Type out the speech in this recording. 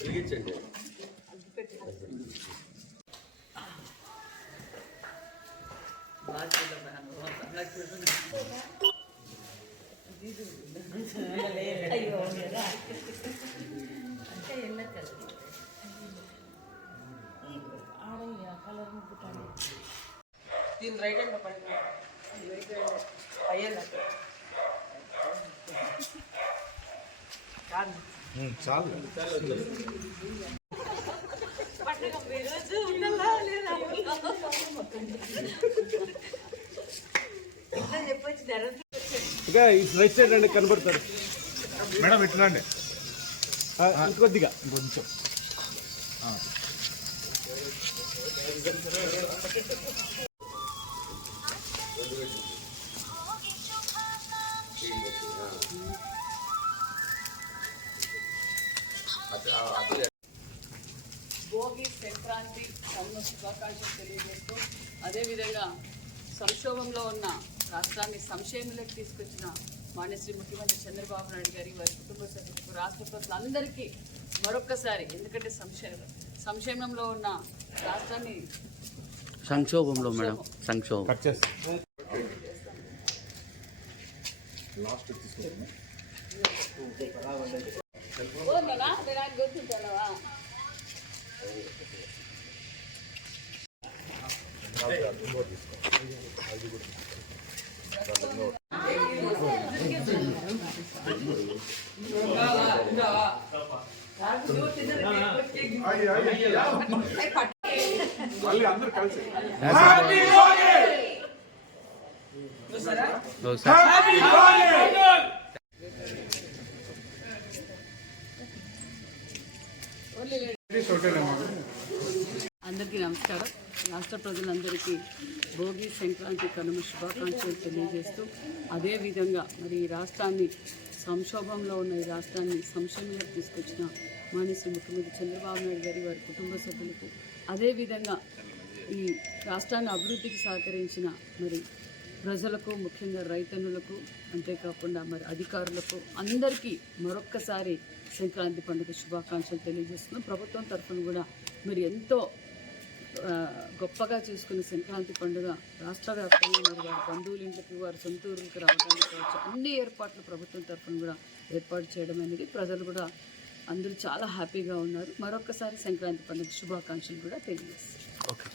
వెలిగించండి. దీని right hand పడిన అయ్యేలా చాలు ఇంకా రైట్ సైడ్ అండి కనబడతారు మేడం. ఇట్లాండి కొద్దిగా కొంచెం భోగి సంక్రాంతి కనుమ శుభాకాంక్షలు తెలియజేస్తూ అదేవిధంగా సంక్షోభంలో ఉన్న రాష్ట్రాన్ని సంక్షేమంలోకి తీసుకొచ్చిన మాన్యశ్రీ ముఖ్యమంత్రి చంద్రబాబు నాయుడు గారి వారి కుటుంబ సభ్యులకు రాష్ట్ర ప్రజలందరికీ మరొక్కసారి, ఎందుకంటే సంక్షేమంలో ఉన్న రాష్ట్రాన్ని సంక్షోభంలో మేడం సంక్షోభం గుర్తుంటావా? అందరూ కలిసి అందరికీ నమస్కారం. రాష్ట్ర ప్రజలందరికీ భోగి సంక్రాంతి కనుమ శుభాకాంక్షలు తెలియజేస్తూ అదేవిధంగా మరి ఈ రాష్ట్రాన్ని సంక్షోభంలో ఉన్న ఈ రాష్ట్రాన్ని సంక్షేమంలోకి తీసుకొచ్చిన మాన్యశ్రీ ముఖ్యమంత్రి చంద్రబాబు నాయుడు గారి వారి కుటుంబ సభ్యులకు, అదేవిధంగా ఈ రాష్ట్రాన్ని అభివృద్ధికి సహకరించిన మరి ప్రజలకు, ముఖ్యంగా రైతన్నులకు, అంతేకాకుండా మరి అధికారులకు అందరికీ మరొక్కసారి సంక్రాంతి పండుగ శుభాకాంక్షలు తెలియజేస్తున్నాం. ప్రభుత్వం తరఫున కూడా మరి ఎంతో గొప్పగా చేసుకున్న సంక్రాంతి పండుగ రాష్ట్ర వ్యాప్తంగా మరి వారి బంధువుల ఇంటికి, వారి సొంత ఊరికి రావడానికి కావచ్చు, అన్ని ఏర్పాట్లు ప్రభుత్వం తరఫున కూడా ఏర్పాటు చేయడం అనేది ప్రజలు కూడా అందరూ చాలా హ్యాపీగా ఉన్నారు. మరొక్కసారి సంక్రాంతి పండుగ శుభాకాంక్షలు కూడా తెలియజేస్తారు. ఓకే.